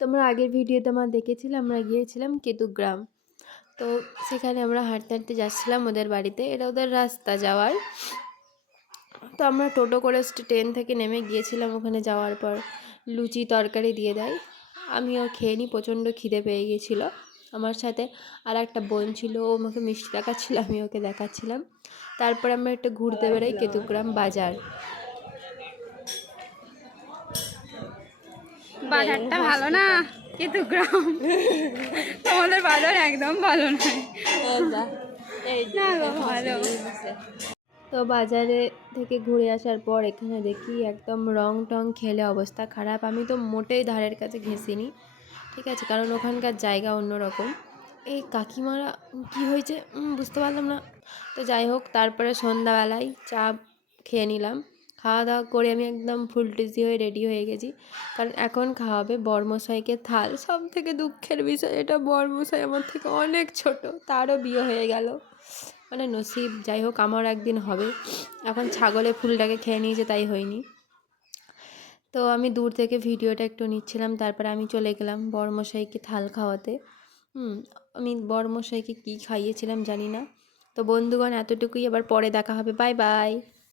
তোমরা আগের ভিডিওতে আমার দেখেছিলে আমরা গিয়েছিলাম কেতুগ্রাম। তো সেখানে আমরা হাঁটতে হাঁটতে যাচ্ছিলাম ওদের বাড়িতে, এটা ওদের রাস্তা যাওয়ার। তো আমরা টোটো করে ট্রেন থেকে নেমে গিয়েছিলাম। ওখানে যাওয়ার পর লুচি তরকারি দিয়ে দেয়, আমিও খেয়ে নিই, প্রচণ্ড খিদে পেয়ে গিয়েছিলো। আমার সাথে আর একটা বোন ছিল, ও আমাকে মিষ্টি দেখাচ্ছিল, আমি ওকে দেখাচ্ছিলাম। তারপর আমরা একটু ঘুরতে বেরোই কেতুগ্রাম বাজার। বাজারটা ভালো না কেতুগ্রাম, তোমাদের বাজার একদম ভালো নয়। না গো, ভালো। তো বাজারে থেকে ঘুরে আসার পর এখানে দেখি একদম রং টং খেলে অবস্থা খারাপ। আমি তো মোটেই ধারের কাছে ঘেঁষিনি, ঠিক আছে, কারণ ওখানকার জায়গা অন্যরকম। এই কাকিমারা কি হয়েছে বুঝতে পারলাম না। তো যাই হোক, তারপরে সন্ধ্যাবেলায় চা খেয়ে নিলাম। খাওয়া দাওয়া করে আমি একদম ফুলটুজি হয়ে রেডি হয়ে গেছি, কারণ এখন খাওয়াবে বরমশাইকে থাল। সব থেকে দুঃখের বিষয় এটা, বরমশাই আমার থেকে অনেক ছোট, তারও বিয়ে হয়ে গেল, মানে নসিব। যাই হোক, আমার একদিন হবে। এখন ছাগলে ফুলটাকে খেয়ে নিয়েছে, তাই হয়নি। তো আমি দূর থেকে ভিডিওটা একটু নিচ্ছিলাম, তারপরে আমি চলে গেলাম বরমশাইকে থাল খাওয়াতে। আমি বরমশাইকে কী খাইয়েছিলাম জানি না। তো বন্ধুগণ, এতটুকুই, আবার পরে দেখা হবে, বাই বাই।